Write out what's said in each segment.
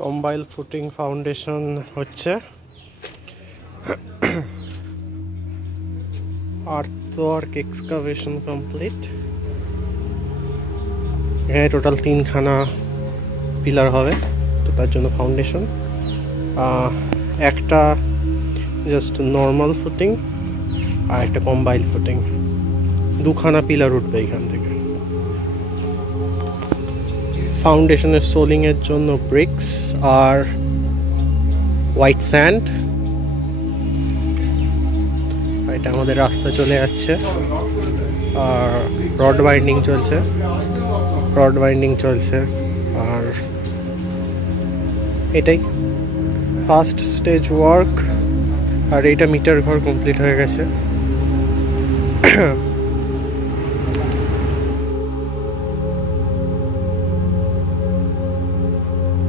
কম্বাইল footing foundation হচ্ছে। আর্থওয়ার্ক excavation complete. এখানে total 3খানা pillar হবে, তো তার জন্য ফাউন্ডেশন। একটা জাস্ট নর্মাল ফুটিং আর একটা কম্বাইল ফুটিং, 2খানা পিলার উঠবে এখান থেকে। ফাউন্ডেশনের সোলিংয়ের জন্য ব্রিক্স আর হোয়াইট স্যান্ড। এটা আমাদের রাস্তা চলে যাচ্ছে আর রড বাইন্ডিং চলছে আর এটাই ফার্স্ট স্টেজ ওয়ার্ক। আর এইটা মিটার ঘর কমপ্লিট হয়ে গেছে।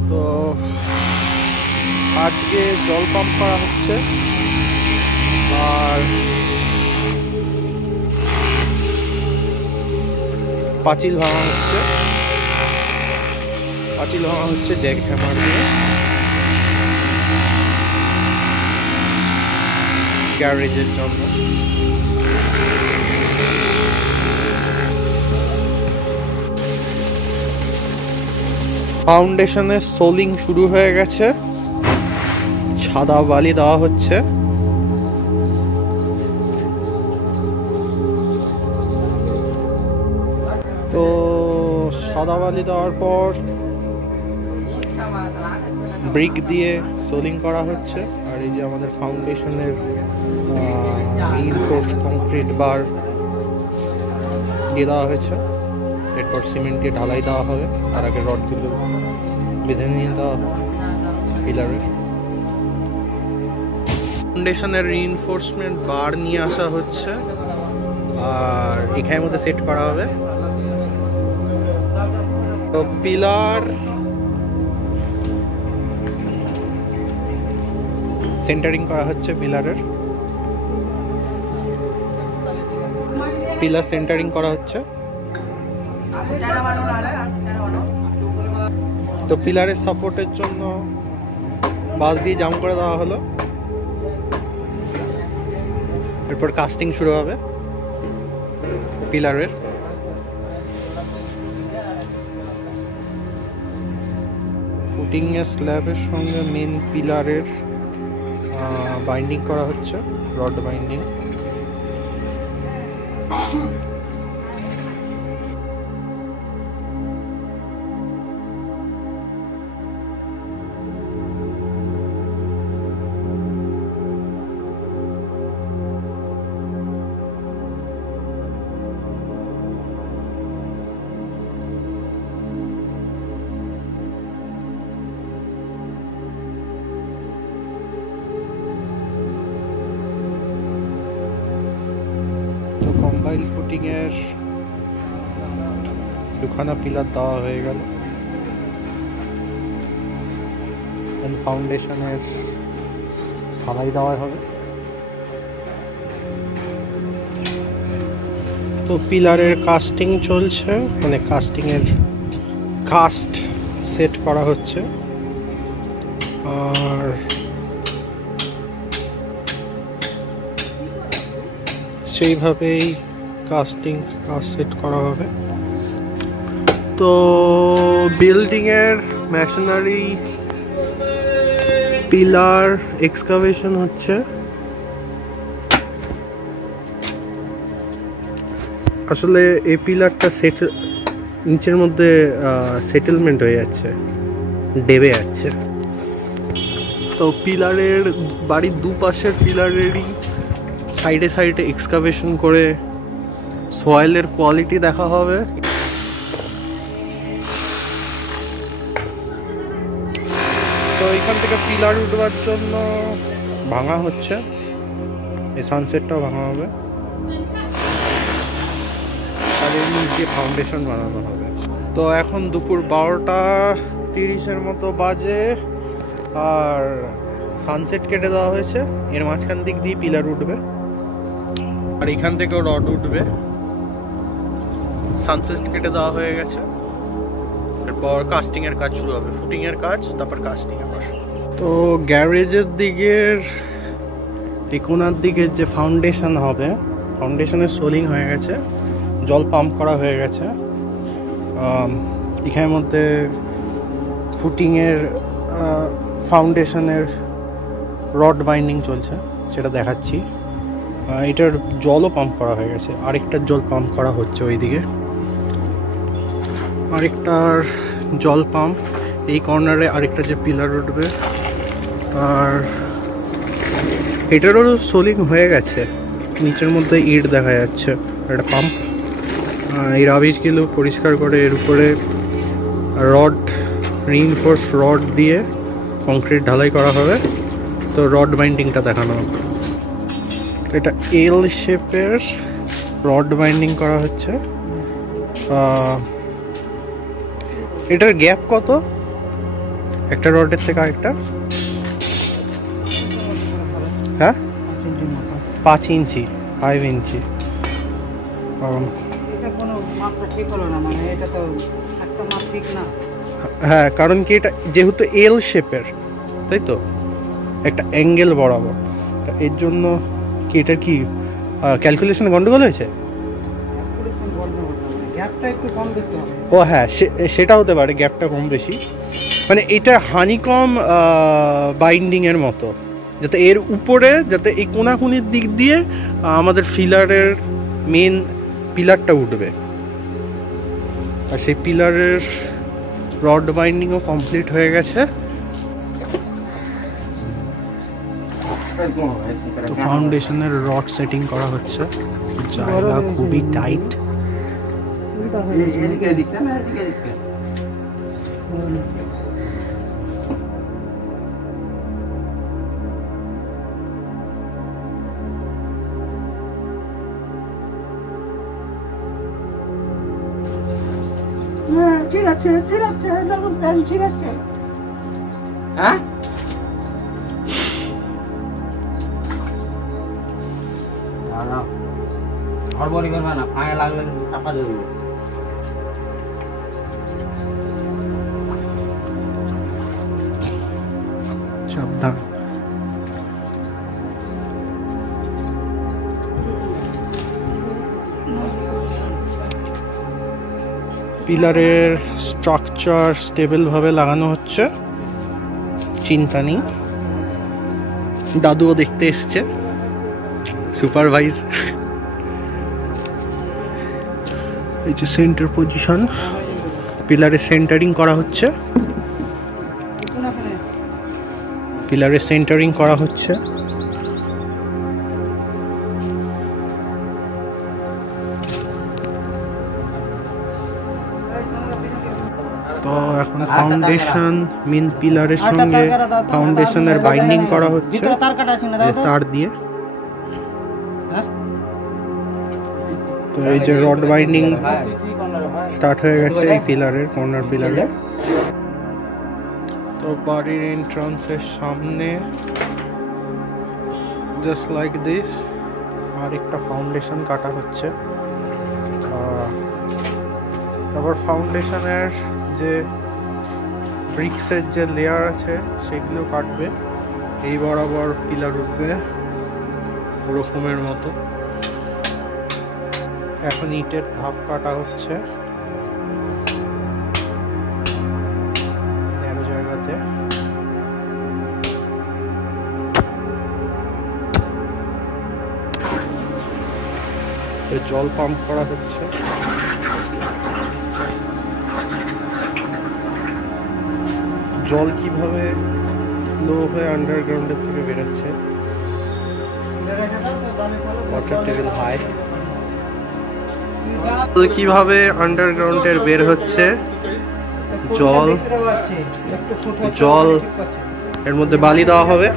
তো আজকে জল পাম্প করা হচ্ছে আর পাঁচিল ভাঙা হচ্ছে জ্যাক হ্যামার দিয়ে গ্যারেজের জন্য। ফাউন্ডেশনের সোলিং শুরু হয়ে গেছে, সাদা বালি দেওয়া হচ্ছে। তো সাদা বালি দেওয়ার পর ব্রিক দিয়ে সোলিং করা হচ্ছে। আর এই যে আমাদের ফাউন্ডেশনের রিইনফোর্সড কংক্রিট বার দিয়ে দেওয়া হয়েছে। এরপর সিমেন্ট দিয়ে ঢালাই দেওয়া হবে, তার আগে রডগুলো বেঁধে নিয়ে দেওয়া হবে পিলারের। ফাউন্ডেশনের রিইনফোর্সমেন্ট বার নিয়ে আসা হচ্ছে আর এখানের মধ্যে সেট করা হবে। তো পিলার সেন্টারিং করা হচ্ছে, পিলার সেন্টারিং করা হচ্ছে। তো পিলারের সাপোর্টের জন্য বাস দিয়ে জাম করে দেওয়া হলো। এরপর কাস্টিং শুরু হবে পিলারের। ফুটিং এর স্ল্যাবের সঙ্গে মেন পিলারের বাইন্ডিং করা হচ্ছে, রড বাইন্ডিং। তো কম্বাইল ফুটিং এর 2খানা পিলার দেওয়া হয়ে গেল। ফাউন্ডেশনের ঢালাই দেওয়া হবে। তো পিলারের কাস্টিং চলছে, মানে কাস্টিং এর কাস্ট সেট করা হচ্ছে। আর সেইভাবেই কাস্ট সেট করা হবে। তো বিল্ডিং এর মেশিনারি পিলার এক্সকাভেশন হচ্ছে। আসলে এই পিলারটা নিচের মধ্যে সেটেলমেন্ট হয়ে যাচ্ছে, ডেবে যাচ্ছে। তো পিলারের বাড়ির দুপাশের পিলারেরই সাইডে এক্সকাভেশন করে সয়েলের কোয়ালিটি দেখা হবে। তো এখান থেকে পিলার উঠবার জন্য ভাঙা হচ্ছে, এই সানসেটটাও ভাঙা হবে আর এর নিচে ফাউন্ডেশন বানানো হবে। তো এখন দুপুর 12:30 মতো বাজে আর সানসেট কেটে দেওয়া হয়েছে। এর মাঝখান দিক দিয়ে পিলার উঠবে আর এখান থেকেও রড উঠবে। সানসেট কেটে দেওয়া হয়ে গেছে। পর কাস্টিং এর কাজ শুরু হবে, ফুটিং এর কাজ, তারপর কাস্টিং আবার। তো গ্যারেজের দিকের এই কোনার দিকের যে ফাউন্ডেশন হবে, ফাউন্ডেশনের সোলিং হয়ে গেছে, জল পাম্প করা হয়ে গেছে। এখানের মধ্যে ফুটিংয়ের ফাউন্ডেশনের রড বাইন্ডিং চলছে, সেটা দেখাচ্ছি। এটার জলও পাম্প করা হয়ে গেছে, আরেকটার জল পাম্প করা হচ্ছে ওইদিকে, আরেকটার জল পাম্প এই কর্নারে, আরেকটা যে পিলার উঠবে। আর এটারও সোলিং হয়ে গেছে, নিচের মধ্যে ইট দেখা যাচ্ছে, একটা পাম্প। এই রাবিশগুলো পরিষ্কার করে এর উপরে রড, রিইনফোর্স রড দিয়ে কংক্রিট ঢালাই করা হবে। তো রড বাইন্ডিংটা দেখানো হবে। এটা এল শেপের রড বাইন্ডিং করা হচ্ছে। এটার গ্যাপ কত একটা রডের থেকে আরেকটা? হ্যাঁ 5 ইঞ্চি, 5 ইঞ্চি। হ্যাঁ, কারণ কি এটা যেহেতু এল শেপের, তাই তো একটা অ্যাঙ্গেল বরাবর, এর জন্য কি এটা কি ক্যালকুলেশন গন্ডগোল হয়েছে? ও হ্যাঁ, সেটা হতে পারে, গ্যাপটা কম বেশি। মানে এটা হানিকম বাইন্ডিং এর মতো, যাতে এর উপরে, যাতে এই কোনাকুনির দিক দিয়ে আমাদের ফিলারের মেন পিলারটা উঠবে। আর সেই পিলারের রড বাইন্ডিংও কমপ্লিট হয়ে গেছে। তো ফাউন্ডেশনের রড সেটিং করা হচ্ছে, জায়গা খুবই টাইট। হ্যাঁ হড়বড়ি করবে না, পায়ে লাগলে চাপা দেবে। সাবধান। পিলারের স্ট্রাকচার স্টেবল ভাবে লাগানো হচ্ছে, চিন্তা নেই। দাদুও দেখতে এসছে, সুপারভাইজ। এই যে সেন্টার পজিশন, পিলারের সেন্টারিং করা হচ্ছে, পিলারের সেন্টারিং করা হচ্ছে। তো এখন ফাউন্ডেশন মেন পিলারের সঙ্গে ফাউন্ডেশনের বাইন্ডিং করা হচ্ছে তার দিয়ে। তো এই যে রড বাইন্ডিং স্টার্ট হয়ে গেছে এই পিলারের, কর্নার পিলারে। তো বাড়ির এন্ট্রান্সের সামনে জাস্ট লাইক দিস আর একটা ফাউন্ডেশন কাটা হচ্ছে। তারপর ফাউন্ডেশনের যে ব্রিক্সের যে লেয়ার আছে সেগুলো কাটবে, এই বরাবর পিলার উঠবে ওরকমের মতো। এখন ইটের ধাপ কাটা হচ্ছে ন্যারো জায়গাতে। জল পাম্প করা হচ্ছে। জল কিভাবে লো হয়ে আন্ডারগ্রাউন্ডের থেকে বেরোচ্ছে, ওয়াটার টেবিল হাই, কিভাবে আন্ডারগ্রাউন্ডের বের হচ্ছে জল। জল এর মধ্যে বালি দেওয়া হবে,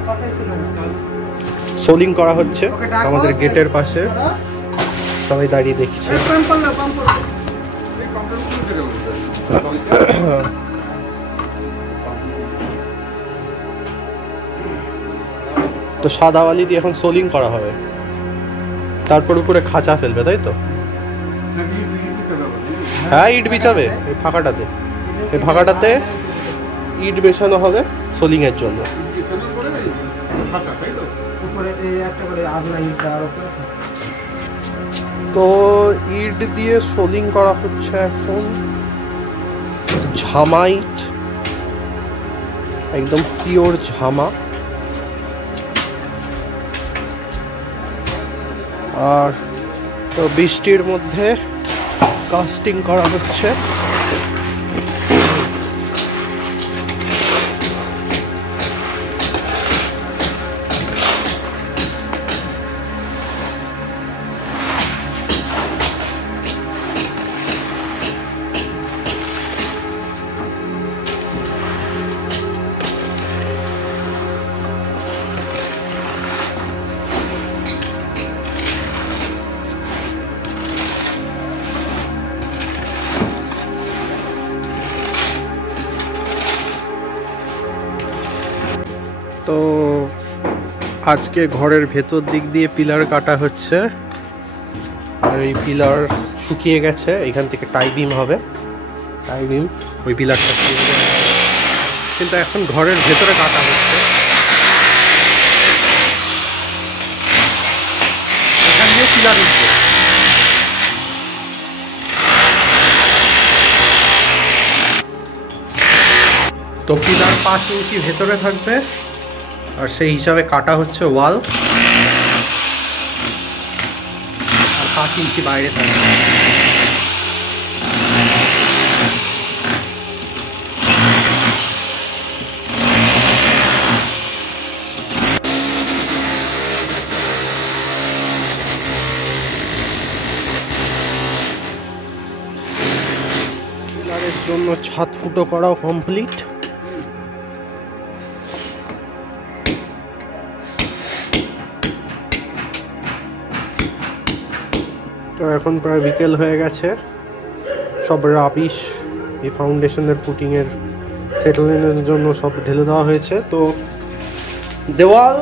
সোলিং করা হচ্ছে আমাদের গেটের পাশে, সবাই দাঁড়িয়ে দেখছে। তো সাদা বালি দিয়ে এখন সোলিং করা হবে, তারপর উপরে খাঁচা ফেলবে, তাই তো? হ্যাঁ, ইট বিছাবে এই ফাঁকাটাতে। এই ফাঁকাটাতে ইট বেছানো হবে সোলিং এর জন্য। তো ইট দিয়ে সোলিং করা হচ্ছে এখন, ঝামা ইট, একদম পিওর ঝামা। আর তো বৃষ্টির মধ্যে কাস্টিং করা হচ্ছে। তো আজকে ঘরের ভেতর দিক দিয়ে পিলার কাটা হচ্ছে, আর এই পিলার শুকিয়ে গেছে। এখান থেকে টাই বিম হবে, টাই বিম ওই পিলারটা, কিন্তু এখন ঘরের ভেতরে কাটা হচ্ছে। এখান দিয়ে পিলার উঠবে। তো পিলার 5 ইঞ্চি ভেতরে থাকবে, আর সেই হিসাবে কাটা হচ্ছে ওয়াল, আর 5 ইঞ্চি বাইরে থাকবে। পিলারের জন্য ছাদ ফুটো করাও কমপ্লিট। তো এখন প্রায় বিকেল হয়ে গেছে, সব রাবিশ এই ফাউন্ডেশনের ফুটিংয়ের সেটেলমেন্টের জন্য সব ঢেলে দেওয়া হয়েছে। তো দেওয়াল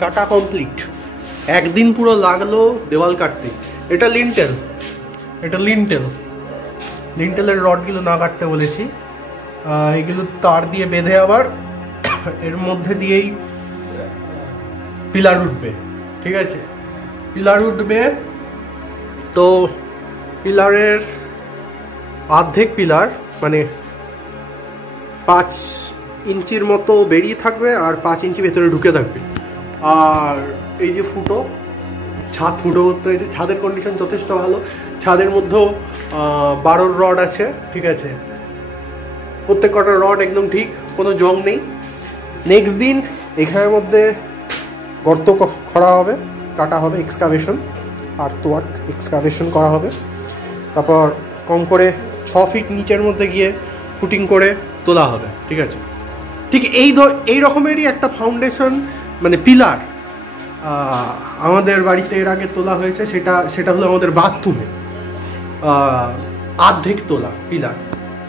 কাটা কমপ্লিট, একদিন পুরো লাগলো দেওয়াল কাটতে। এটা লিন্টেল, এটা লিন্টেলের রডগুলো না কাটতে বলেছি, এগুলো তার দিয়ে বেঁধে আবার এর মধ্যে দিয়েই পিলার উঠবে। ঠিক আছে, পিলার উঠবে। তো পিলারের অর্ধেক পিলার মানে 5 ইঞ্চির মতো বেরিয়ে থাকবে, আর 5 ইঞ্চি ভেতরে ঢুকে থাকবে। আর এই যে ফুটো, ছাদ ফুটো করতে হয়েছে। ছাদের কন্ডিশন যথেষ্ট ভালো, ছাদের মধ্যেও 12 রড আছে। ঠিক আছে, প্রত্যেক কটা রড একদম ঠিক, কোনো জং নেই। নেক্সট দিন এখানের মধ্যে গর্ত করা হবে, কাটা হবে, এক্সকাভেশন, আর্থওয়ার্ক এক্সকাভেশন করা হবে। তারপর কম করে 6 ফিট নিচের মধ্যে গিয়ে ফুটিং করে তোলা হবে। ঠিক আছে, ঠিক এই রকমেরই একটা ফাউন্ডেশন মানে পিলার আমাদের বাড়িতে এর আগে তোলা হয়েছে। সেটা হলো আমাদের বাথরুমে অর্ধেক তোলা পিলার।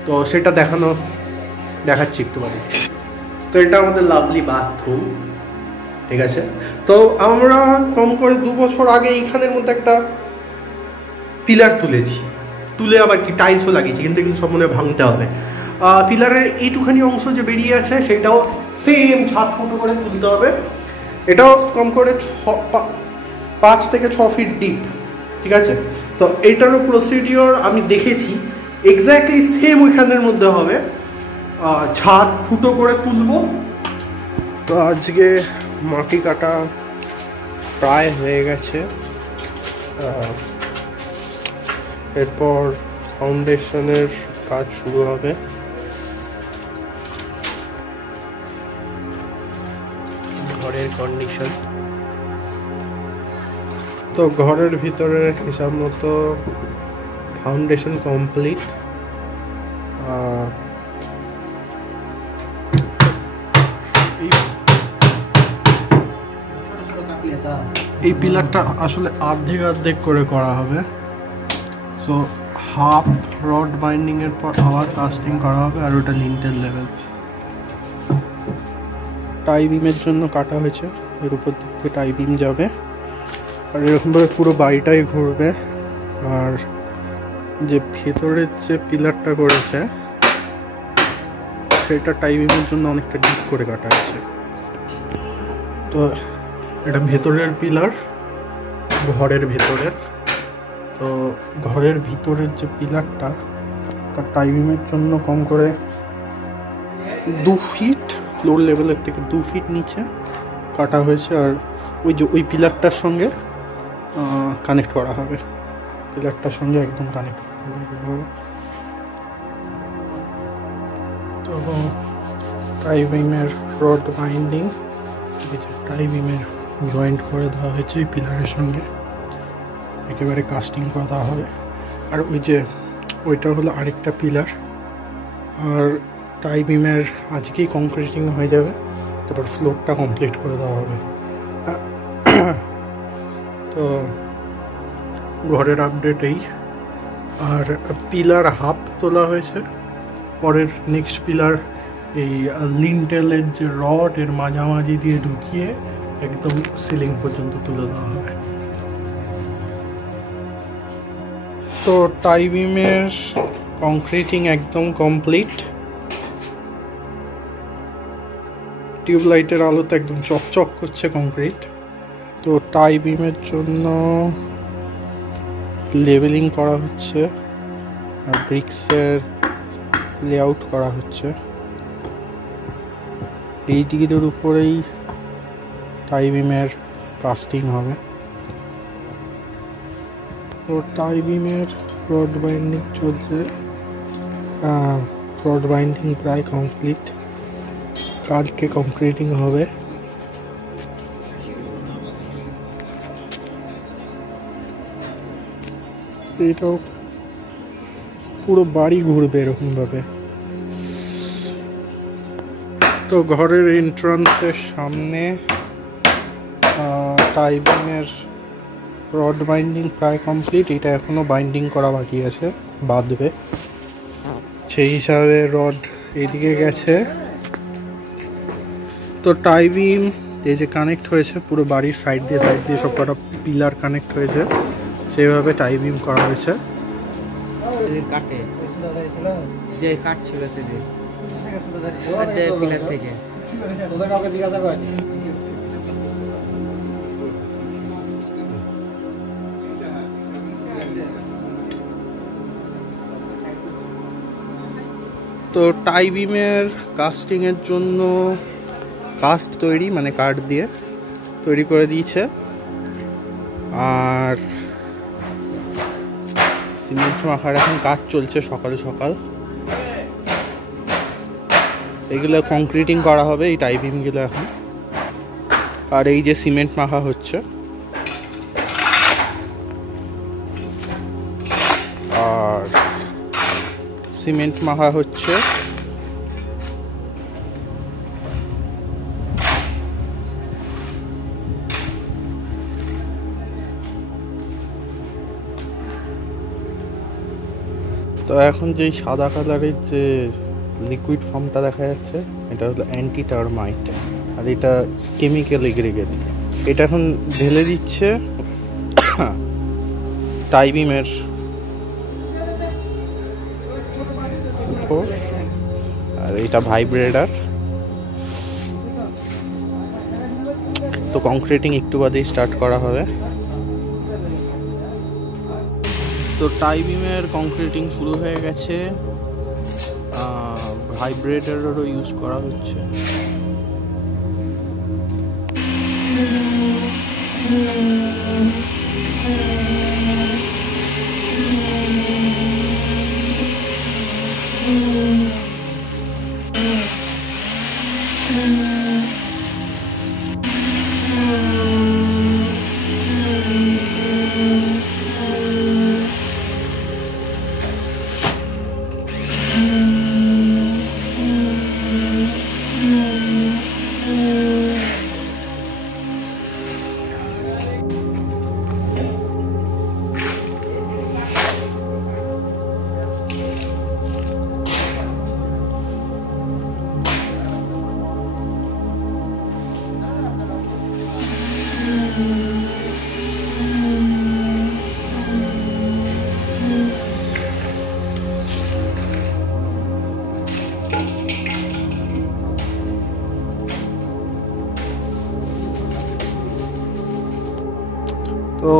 তো সেটা দেখাচ্ছি একটু বাড়ি। তো এটা আমাদের লাভলি বাথরুম। ঠিক আছে, তো আমরা কম করে 2 বছর আগে এইখানের মধ্যে একটা পিলার তুলে আবার কি টাইলসও লাগিয়েছি, কিন্তু সব মনে ভাঙতে হবে। পিলারের এইটুখানি অংশ যে বেরিয়ে আছে সেটাও সেম ছাদ ফুটো করে তুলতে হবে। এটাও কম করে 5 থেকে 6 ফিট ডিপ। ঠিক আছে, তো এইটারও প্রসিডিওর আমি দেখেছি, এক্স্যাক্টলি সেম ওইখানের মধ্যে হবে। ছাদ ফুটো করে তুলবো। তো আজকে মাটি কাটা প্রায় হয়ে গেছে, এরপর ফাউন্ডেশনের কাজ শুরু হবে। ঘরের কন্ডিশন তো ঘরের ভিতরে হিসাব মতো ফাউন্ডেশন কমপ্লিট। এই পিলারটা আসলে অর্ধেক করে করা হবে। সো হাফ রড বাইন্ডিং এর পর আবার কাস্টিং করা হবে, আর ওটা লিন্টেল লেভেল। টাই বিমের জন্য কাটা হয়েছে, এর উপর দিক থেকে টাই বিম যাবে, আর এরকমভাবে পুরো বাড়িটাই ঘুরবে। আর যে ভেতরের যে পিলারটা করেছে সেটা টাই বিমের জন্য অনেকটা ডিপ করে কাটা আছে। তো এটা ভেতরের পিলার, ঘরের ভেতরের। তো ঘরের ভিতরের যে পিলারটা তার টাই বিমের জন্য কম করে 2 ফিট ফ্লোর লেভেলের থেকে 2 ফিট নিচে কাটা হয়েছে। আর ওই পিলারটার সঙ্গে কানেক্ট করা হবে, পিলারটার সঙ্গে একদম কানেক্ট করা হবে। তো টাই বিমের রড বাইন্ডিং, টাই বিমের জয়েন্ট করে দেওয়া হয়েছে এই পিলারের সঙ্গে, একেবারে কাস্টিং করে দেওয়া হবে। আর ওইটা হলো আরেকটা পিলার। আর টাই বিমের আজকেই কংক্রিটিং হয়ে যাবে, তারপর ফ্লোরটা কমপ্লিট করে দেওয়া হবে। তো ঘরের আপডেট এই। আর পিলার হাফ তোলা হয়েছে, পরের নেক্সট পিলার এই লিন্টেলের যে রড এর মাঝামাঝি দিয়ে ঢুকিয়ে একদম সিলিং পর্যন্ত তুলে দেওয়া হবে। তো টাই বিমের কংক্রিটিং একদম কমপ্লিট। টিউবলাইটের আলোতে একদম চকচক করছে কংক্রিট। তো টাই বিমের জন্য লেভেলিং করা হচ্ছে আর ব্রিক্সের লেআউট করা হচ্ছে। এই টিকিটের উপরেই টাই বিমের কাস্টিং হবে। তো টাই বিমের রড বাইন্ডিং চলছে, রড বাইন্ডিং প্রায় কমপ্লিট, কালকে কংক্রিটিং হবে। এটাও পুরো বাড়ি ঘুরবে এরকম ভাবে। তো ঘরের এন্ট্রান্সের সামনে টাই বিমের রড বাইন্ডিং প্রায় কমপ্লিট, এটা এখনো বাইন্ডিং করা বাকি আছে, বাঁধবে। সেই হিসাবে রড এইদিকে গেছে। তো টাই বিম এই যে কানেক্ট হয়েছে পুরো বাড়ির সাইড দিয়ে সব কটা পিলার কানেক্ট হয়েছে, সেইভাবে টাই বিম করা হয়েছে। কাটে যে কাট ছিল সেদিন পিলার থেকে। তো টাই বিমের কাস্টিংয়ের জন্য কাস্ট তৈরি, মানে কাঠ দিয়ে তৈরি করে দিয়েছে। আর সিমেন্ট মাখার এখন কাজ চলছে সকাল সকাল। এগুলো কংক্রিটিং করা হবে এই টাই বিমগুলো এখন। আর এই যে সিমেন্ট মাখা হচ্ছে, আর সিমেন্ট মাখা হচ্ছে। তো এখন যেই সাদা কালারের যে লিকুইড ফর্মটা দেখা যাচ্ছে, এটা হলো অ্যান্টি টার্মাইট, আর এটা কেমিক্যাল এগ্রিগেট। এটা এখন ঢেলে দিচ্ছে টাই বিমের উপর। আর এটা ভাইব্রেটার। তো কংক্রিটিং একটু বাদেই স্টার্ট করা হবে। তো টাই বিমের কংক্রিটিং শুরু হয়ে গেছে, ভাইব্রেটরেরও ইউজ করা হচ্ছে। তো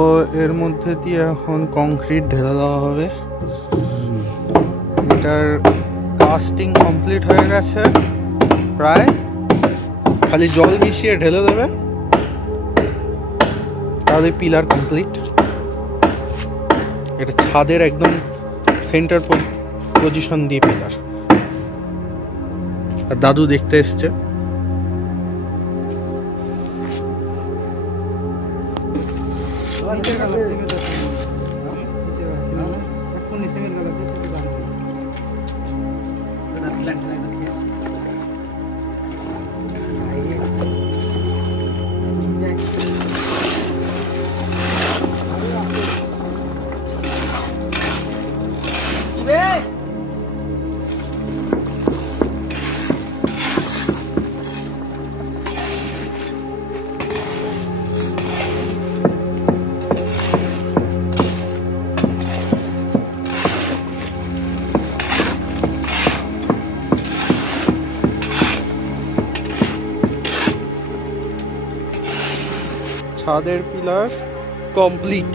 এর মধ্যে দিয়ে এখন কংক্রিট ঢেলে দেওয়া হবে। এটার কাস্টিং কমপ্লিট হয়ে গেছে প্রায়, খালি জল মিশিয়ে ঢেলে দেবে, তাহলে পিলার কমপ্লিট। এটা ছাদের একদম সেন্টার পজিশন দিয়ে পিলার। আর দাদু দেখতে এসছে। ছাদের পিলার কমপ্লিট।